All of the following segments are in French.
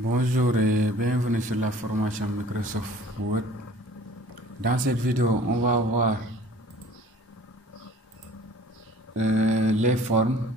Bonjour et bienvenue sur la formation Microsoft Word. Dans cette vidéo, on va voir les formes,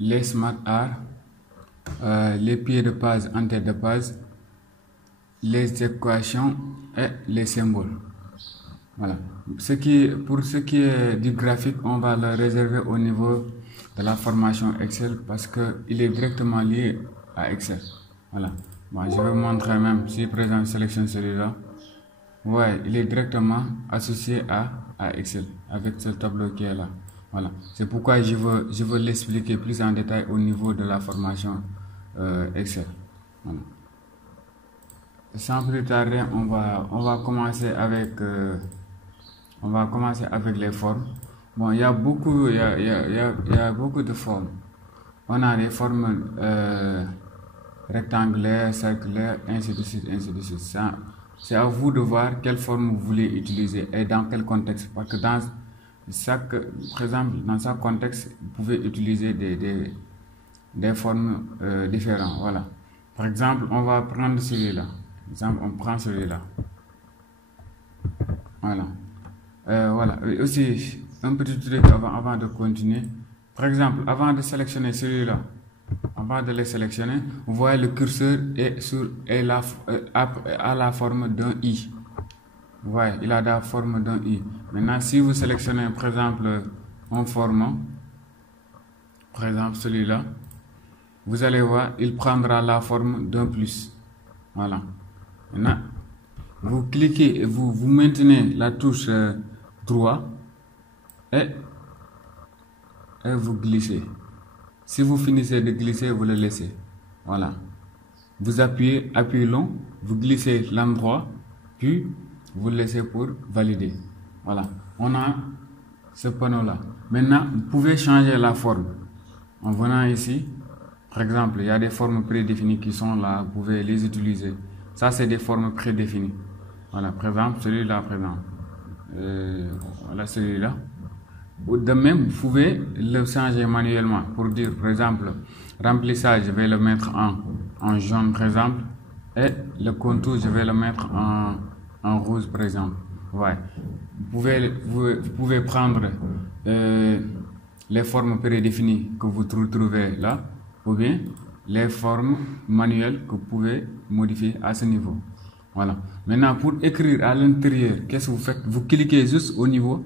les smart art, les pieds de page, en tête de page, les équations et les symboles. Voilà. Pour ce qui est du graphique, on va le réserver au niveau de la formation Excel parce qu'il est directement lié à Excel. Voilà. Bon, je vais vous montrer même, si par exemple je sélectionne celui-là, ouais, il est directement associé à Excel avec ce tableau qui est là. Voilà. C'est pourquoi je veux l'expliquer plus en détail au niveau de la formation Excel. Voilà. Sans plus tarder, on va commencer avec les formes. Bon, il y a beaucoup de formes. On a des formes rectangulaires, circulaires, ainsi de suite, ainsi de suite. C'est à vous de voir quelle forme vous voulez utiliser et dans quel contexte. Parce que par exemple, dans chaque contexte, vous pouvez utiliser des formes différentes. Voilà. Par exemple, on va prendre celui-là. On prend celui-là. Voilà. Voilà. Et aussi, un petit truc avant de continuer. Par exemple, avant de sélectionner celui-là, avant de les sélectionner, vous voyez le curseur à la forme d'un i. Vous voyez, il a la forme d'un i. Maintenant, si vous sélectionnez par exemple un format, par exemple celui-là, vous allez voir, il prendra la forme d'un plus. Voilà. Maintenant, vous cliquez et vous maintenez la touche droit et vous glissez. Si vous finissez de glisser, vous le laissez. Voilà. Vous appuyez long, vous glissez l'endroit, puis vous le laissez pour valider. Voilà. On a ce panneau-là. Maintenant, vous pouvez changer la forme. En venant ici, par exemple, il y a des formes prédéfinies qui sont là, vous pouvez les utiliser. Ça, c'est des formes prédéfinies. Voilà, par exemple, celui-là, par exemple. Voilà, celui-là. De même, vous pouvez le changer manuellement pour dire, par exemple, remplissage, je vais le mettre en jaune, par exemple, et le contour, je vais le mettre en rouge, par exemple. Ouais. Vous pouvez prendre les formes prédéfinies que vous trouvez là, ou bien les formes manuelles que vous pouvez modifier à ce niveau. Voilà. Maintenant, pour écrire à l'intérieur, qu'est-ce que vous faites? Vous cliquez juste au niveau.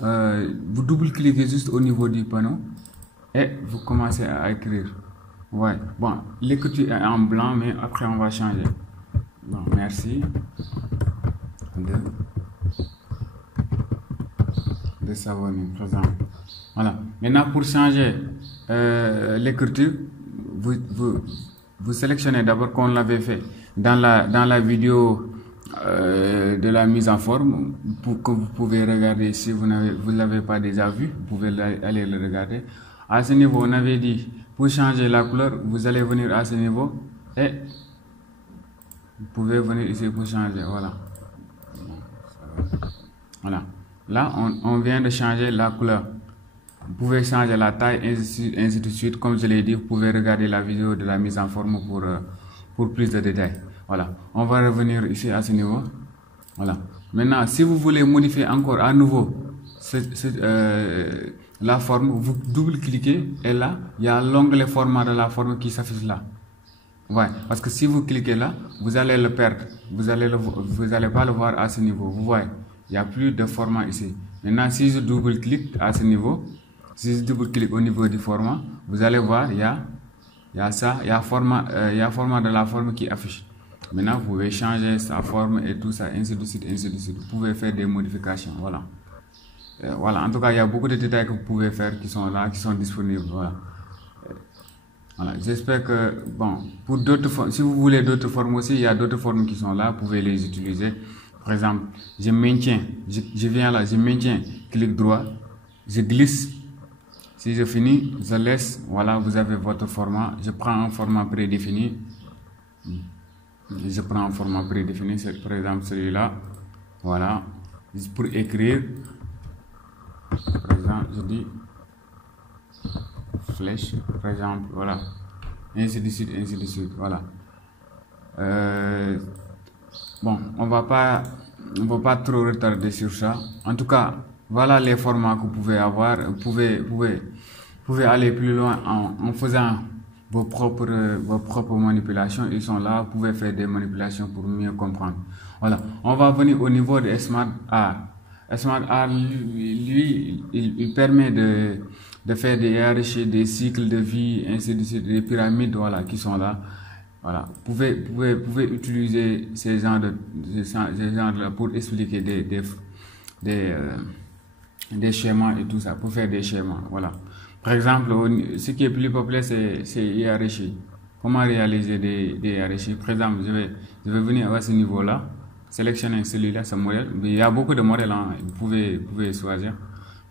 Vous double-cliquez juste au niveau du panneau et vous commencez à écrire. Ouais, bon, l'écriture est en blanc, mais après on va changer. Bon, merci de s'abonner, par exemple. Voilà. Maintenant, pour changer l'écriture, vous sélectionnez d'abord comme on l'avait fait dans la vidéo de la mise en forme que vous pouvez regarder si vous l'avez pas déjà vu, vous pouvez aller le regarder. À ce niveau, on avait dit pour changer la couleur, vous allez venir à ce niveau et vous pouvez venir ici pour changer. Voilà. Voilà. Là, on vient de changer la couleur. Vous pouvez changer la taille, ainsi de suite. Comme je l'ai dit, vous pouvez regarder la vidéo de la mise en forme pour plus de détails. Voilà. On va revenir ici à ce niveau. Voilà. Maintenant, si vous voulez modifier encore à nouveau la forme, vous double-cliquez et là, il y a l'onglet format de la forme qui s'affiche là. Ouais. Parce que si vous cliquez là, vous allez le perdre. Vous allez pas le voir à ce niveau. Vous voyez, il n'y a plus de format ici. Maintenant, si je double-clique à ce niveau, si je double-clique au niveau du format, vous allez voir, il y a format de la forme qui affiche. Maintenant, vous pouvez changer sa forme et tout ça, ainsi de suite, ainsi de suite. Vous pouvez faire des modifications, voilà. Voilà, en tout cas, il y a beaucoup de détails que vous pouvez faire qui sont là, qui sont disponibles, voilà. Voilà, j'espère que, bon, pour d'autres formes, si vous voulez d'autres formes aussi, il y a d'autres formes qui sont là, vous pouvez les utiliser. Par exemple, je maintiens, je viens là, je maintiens, clic droit, je glisse. Si je finis, je laisse, voilà, vous avez votre format. Je prends un format prédéfini. Je prends un format prédéfini, c'est par exemple celui-là. Voilà. Pour écrire, par exemple, je dis flèche, par exemple, voilà. Ainsi de suite, voilà. Bon, on va pas trop retarder sur ça. En tout cas, voilà les formats que vous pouvez avoir. Vous pouvez aller plus loin en faisant vos propres manipulations. Ils sont là. Vous pouvez faire des manipulations pour mieux comprendre. Voilà. On va venir au niveau de Smart Art. Smart Art, lui, il permet de faire des hiérarchies, des cycles de vie, ainsi de suite, des pyramides, voilà, qui sont là. Voilà. Vous pouvez utiliser ces genres là pour expliquer des schémas et tout ça, pour faire des schémas. Voilà. Par exemple, ce qui est plus populaire, c'est hiérarchie. Comment réaliser des hiérarchies? Par exemple, je vais venir à ce niveau-là, sélectionner celui-là, ce modèle. Il y a beaucoup de modèles, hein. Vous pouvez choisir.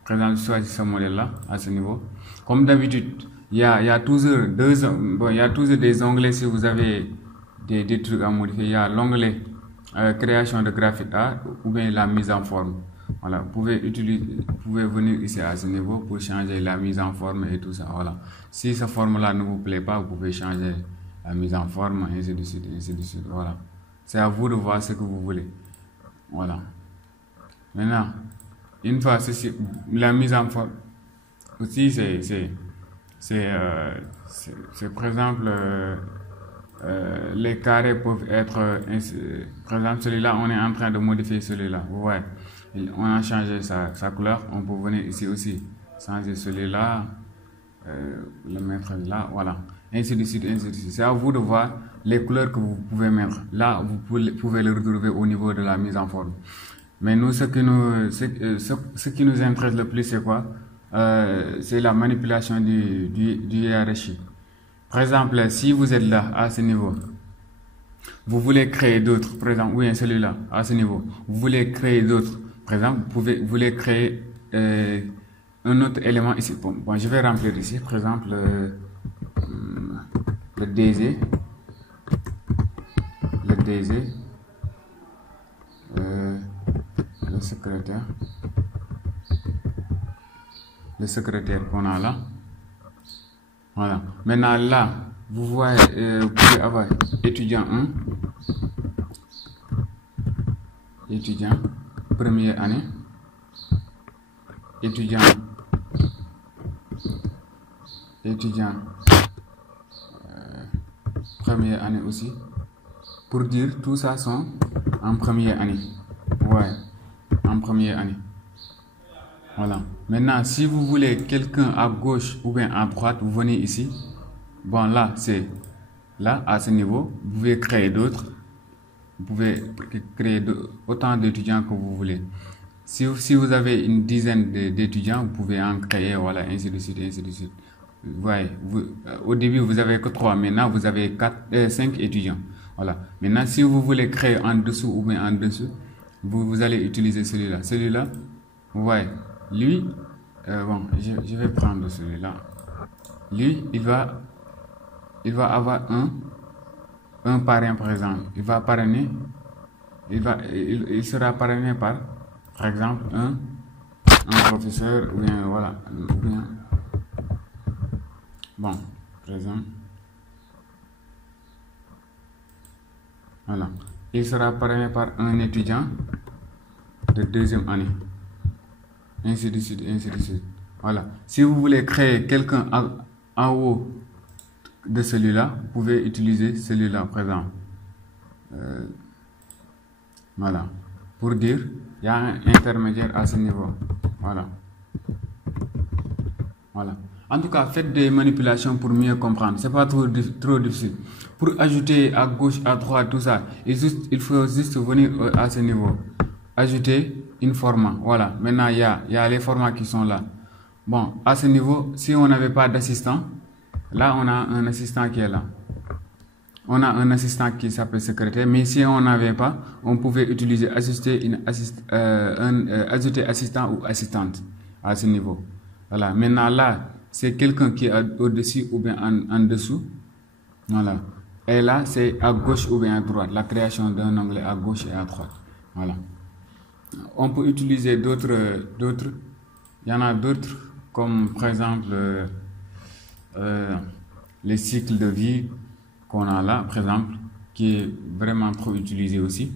Par exemple, choisir ce modèle-là, à ce niveau. Comme d'habitude, il y a toujours il y a toujours des onglets si vous avez des trucs à modifier. Il y a l'onglet création de graphique art ou bien la mise en forme. Voilà, vous pouvez venir ici à ce niveau pour changer la mise en forme et tout ça. Voilà. Si cette forme-là ne vous plaît pas, vous pouvez changer la mise en forme, ainsi de suite, ainsi de suite. Voilà. C'est à vous de voir ce que vous voulez. Voilà. Maintenant, une fois ceci, la mise en forme aussi, c'est par exemple les carrés peuvent être par exemple celui-là, on est en train de modifier celui-là, vous voyez, on a changé sa couleur. On peut venir ici aussi changer celui-là, le mettre là, voilà, ainsi de suite, ainsi de suite. C'est à vous de voir les couleurs que vous pouvez mettre là. Vous pouvez le retrouver au niveau de la mise en forme. Mais nous, ce qui nous intéresse le plus, c'est quoi? C'est la manipulation du hiérarchie. Par exemple, si vous êtes là, à ce niveau, vous voulez créer d'autres, par exemple, oui, celui-là, à ce niveau, vous voulez créer d'autres, par exemple, vous voulez créer un autre élément ici. Bon, je vais remplir ici, par exemple, le DG, le secrétaire qu'on a là. Voilà. Maintenant là, vous voyez, vous pouvez avoir étudiant 1, étudiant première année, étudiant première année aussi. Pour dire tout ça sont en première année. Ouais, en première année. Voilà. Maintenant, si vous voulez quelqu'un à gauche ou bien à droite, vous venez ici. Bon, là, c'est là, à ce niveau. Vous pouvez créer d'autres. Vous pouvez créer autant d'étudiants que vous voulez. Si vous avez une dizaine d'étudiants, vous pouvez en créer, voilà, ainsi de suite, ainsi de suite. Vous voyez, au début, vous avez que 3. Maintenant, vous avez 5 étudiants. Voilà. Maintenant, si vous voulez créer en dessous ou bien en dessous, vous allez utiliser celui-là. Celui-là, vous voyez. Lui, bon, je vais prendre celui-là. Lui, il va avoir un parrain, par exemple. Il va parrainer, il sera parrainé par exemple, un professeur, ou bien, voilà, ou bien, bon, par exemple, voilà. Il sera parrainé par un étudiant de deuxième année. Ainsi de suite, ainsi de suite. Voilà. Si vous voulez créer quelqu'un en haut de celui-là, vous pouvez utiliser celui-là, par exemple. Voilà. Pour dire, il y a un intermédiaire à ce niveau. Voilà. Voilà. En tout cas, faites des manipulations pour mieux comprendre. C'est pas trop difficile. Pour ajouter à gauche, à droite, tout ça, il faut juste venir à ce niveau. Ajouter une format. Voilà. Maintenant, il y a les formats qui sont là. Bon, à ce niveau, si on n'avait pas d'assistant, là, on a un assistant qui est là. On a un assistant qui s'appelle secrétaire, mais si on n'avait pas, on pouvait utiliser ajouter assistant ou assistante à ce niveau. Voilà. Maintenant, là, c'est quelqu'un qui est au-dessus ou bien en dessous. Voilà. Et là, c'est à gauche ou bien à droite. La création d'un onglet à gauche et à droite. Voilà. On peut utiliser d'autres. Il y en a d'autres, comme par exemple les cycles de vie qu'on a là, par exemple. qui est vraiment trop utilisé aussi.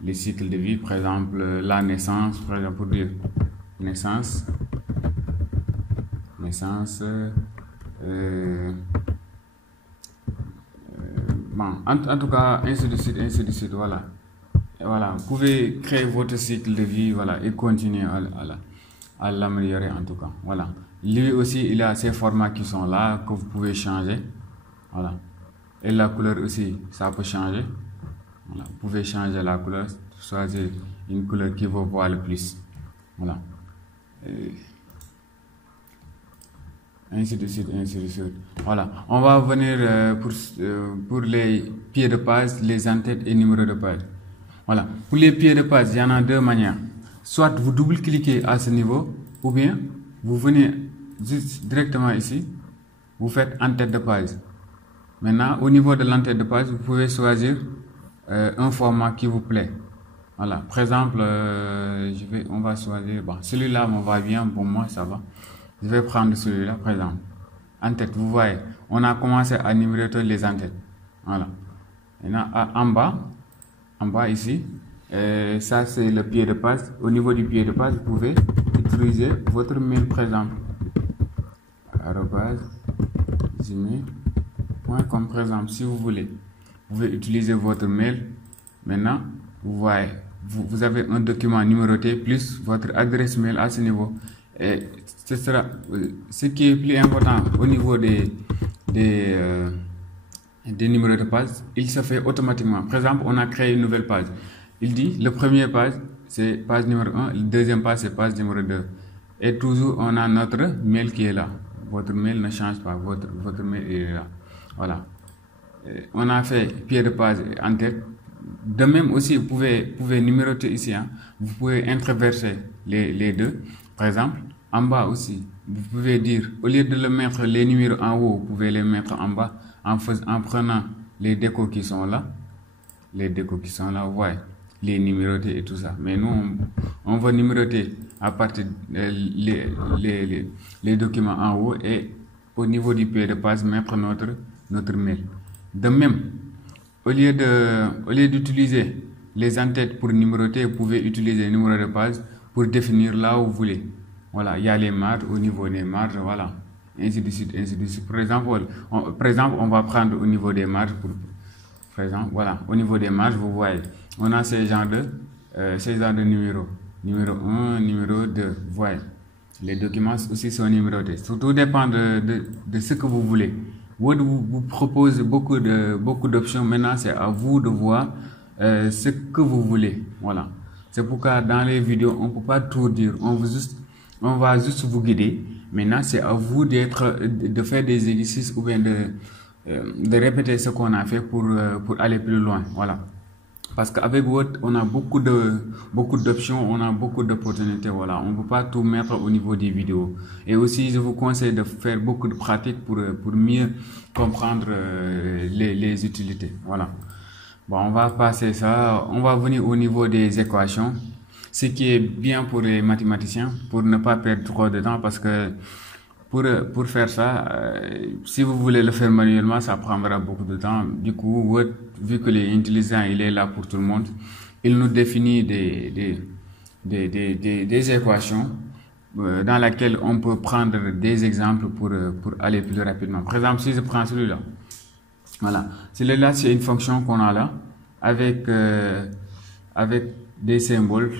Les cycles de vie, par exemple la naissance, par exemple pour dire naissance, bon, en tout cas, ainsi de suite, voilà. Et voilà, vous pouvez créer votre cycle de vie, voilà, et continuer à l'améliorer en tout cas, voilà. Lui aussi, il a ces formats qui sont là, que vous pouvez changer, voilà. Et la couleur aussi, ça peut changer, voilà. Vous pouvez changer la couleur, choisir une couleur qui vous voit le plus, voilà. Ainsi de suite. Voilà, on va venir pour les pieds de page, les en-têtes et numéros de page. Voilà, pour les pieds de page, il y en a deux manières. Soit vous double-cliquez à ce niveau, ou bien vous venez juste directement ici, vous faites en-tête de page. Maintenant, au niveau de l'en-tête de page, vous pouvez choisir un format qui vous plaît. Voilà, par exemple, on va choisir, bon, celui-là me va bien, pour moi ça va. Je vais prendre celui-là, par exemple. En-tête, vous voyez, on a commencé à numéroter les en-têtes. Voilà. Maintenant, en bas ici, ça c'est le pied de page. Au niveau du pied de page, vous pouvez utiliser votre mail, par exemple. @gmail.com, par exemple, si vous voulez. Vous pouvez utiliser votre mail. Maintenant, vous voyez, vous avez un document numéroté plus votre adresse mail à ce niveau. Et ce sera ce qui est plus important au niveau des numéros de page, il se fait automatiquement. Par exemple, on a créé une nouvelle page. Il dit le premier page c'est page numéro 1, le deuxième page c'est page numéro 2. Et toujours on a notre mail qui est là. Votre mail ne change pas, votre mail est là. Voilà. On a fait pied de page en tête. De même aussi, vous pouvez numéroter ici. Hein. Vous pouvez introverser les deux. Par exemple, en bas aussi, vous pouvez dire, au lieu de le mettre les numéros en haut, vous pouvez les mettre en bas en prenant les décos qui sont là. Les décos qui sont là, ouais, les numérotés et tout ça. Mais nous, on va numéroter à partir les documents en haut et au niveau du pied de page, mettre notre mail. De même, au lieu d'utiliser les en-têtes pour numéroter, vous pouvez utiliser le numéro de page pour définir là où vous voulez. Voilà, il y a les marges, au niveau des marges, voilà, ainsi de suite. Par exemple, on va prendre au niveau des marges, par exemple, voilà, au niveau des marges, vous voyez, on a ces genres de numéros. Numéro 1, numéro 2, vous voyez. Les documents aussi sont numérotés. Tout dépend de ce que vous voulez. Word vous propose beaucoup d'options. Maintenant, c'est à vous de voir ce que vous voulez. Voilà. C'est pourquoi dans les vidéos, on ne peut pas tout dire. On va juste vous guider. Maintenant, c'est à vous de faire des exercices ou bien de répéter ce qu'on a fait pour aller plus loin. Voilà. Parce qu'avec Word, on a beaucoup d'options, on a beaucoup d'opportunités. Voilà. On ne peut pas tout mettre au niveau des vidéos. Et aussi, je vous conseille de faire beaucoup de pratiques pour mieux comprendre les utilités. Voilà. Bon, on va passer ça. On va venir au niveau des équations. Ce qui est bien pour les mathématiciens, pour ne pas perdre trop de temps, parce que pour faire ça, si vous voulez le faire manuellement, ça prendra beaucoup de temps. Du coup, Word, vu que l'intelligent, il est là pour tout le monde, il nous définit des équations dans lesquelles on peut prendre des exemples pour aller plus rapidement. Par exemple, si je prends celui-là, voilà, celui-là, c'est une fonction qu'on a là, avec des symboles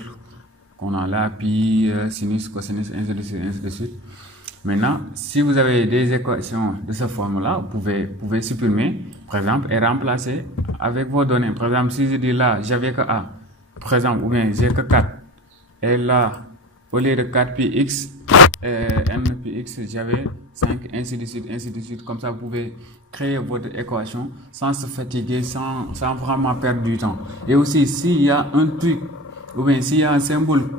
qu'on a là, pi, sinus, cosinus, ainsi de suite. Maintenant, si vous avez des équations de cette forme-là, vous pouvez supprimer, par exemple, et remplacer avec vos données. Par exemple, si je dis là, j'avais que A, par exemple, ou bien j'ai que 4, et là, au lieu de 4 pi x, n pi x, j'avais 5, ainsi de suite. Comme ça, vous pouvez créer votre équation sans se fatiguer, sans vraiment perdre du temps. Et aussi, s'il y a un truc, ou bien s'il y a un symbole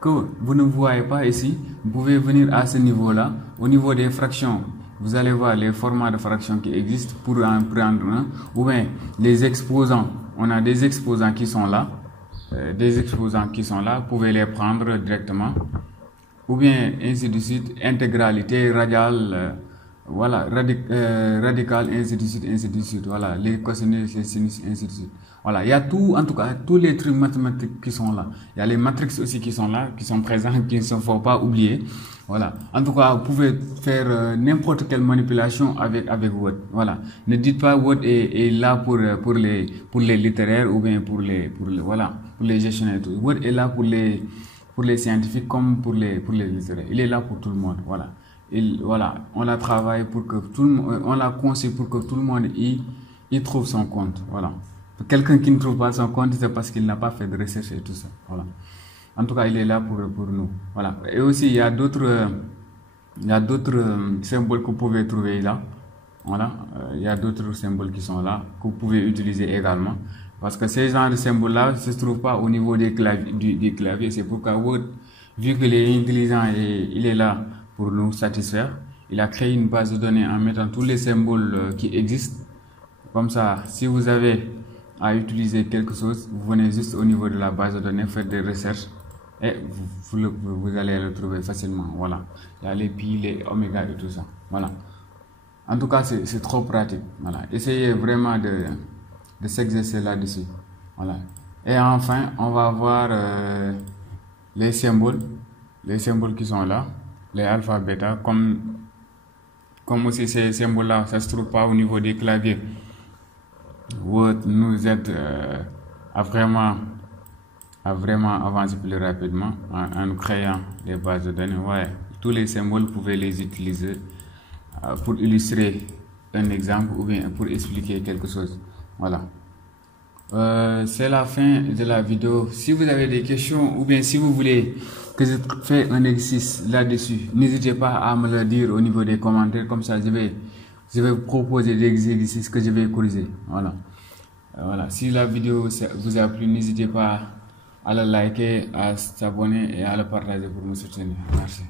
que vous ne voyez pas ici, vous pouvez venir à ce niveau-là. Au niveau des fractions, vous allez voir les formats de fractions qui existent pour en prendre un. Ou bien les exposants, on a des exposants qui sont là. Vous pouvez les prendre directement. Ou bien ainsi de suite, intégralité, radiale, voilà, radical, ainsi de suite, ainsi de suite. Voilà, les cosinus, les sinus, ainsi de suite. Voilà, il y a tout, en tout cas, tous les trucs mathématiques qui sont là. Il y a les matrices aussi qui sont là, qui sont présents, qu'il ne faut pas oublier. Voilà. En tout cas, vous pouvez faire n'importe quelle manipulation avec Word. Voilà. Ne dites pas Word est là pour les littéraires ou bien pour les voilà, pour les gestionnaires et tout. Word est là pour les scientifiques comme pour les littéraires. Il est là pour tout le monde. Voilà. Voilà, on l'a travaillé pour que tout le monde, on l'a conçu pour que tout le monde y trouve son compte. Voilà. Quelqu'un qui ne trouve pas son compte, c'est parce qu'il n'a pas fait de recherche et tout ça. Voilà. En tout cas, il est là pour nous. Voilà. Et aussi, il y a d'autres symboles que vous pouvez trouver là. Voilà. Il y a d'autres symboles qui sont là, que vous pouvez utiliser également. Parce que ces genres de symboles-là ne se trouvent pas au niveau des claviers. C'est pourquoi Word, vu qu'il est intelligent et il est là pour nous satisfaire, il a créé une base de données en mettant tous les symboles qui existent. Comme ça, si vous avez à utiliser quelque chose, vous venez juste au niveau de la base de données, faites des recherches et vous allez le trouver facilement. Voilà. Il y a les pi, les oméga et tout ça. Voilà. En tout cas, c'est trop pratique. Voilà. Essayez vraiment de s'exercer là-dessus. Voilà. Et enfin, on va voir les symboles qui sont là, les alpha, bêta, comme aussi ces symboles-là, ça se trouve pas au niveau des claviers. Word nous aide à vraiment avancer plus rapidement en nous créant des bases de données. Ouais, tous les symboles, vous pouvez les utiliser pour illustrer un exemple ou bien pour expliquer quelque chose. Voilà. C'est la fin de la vidéo. Si vous avez des questions ou bien si vous voulez que je fasse un exercice là-dessus, n'hésitez pas à me le dire au niveau des commentaires. Comme ça, je vais vous proposer des exercices que je vais corriger. Voilà. Voilà. Si la vidéo vous a plu, n'hésitez pas à la liker, à s'abonner et à le partager pour me soutenir. Merci.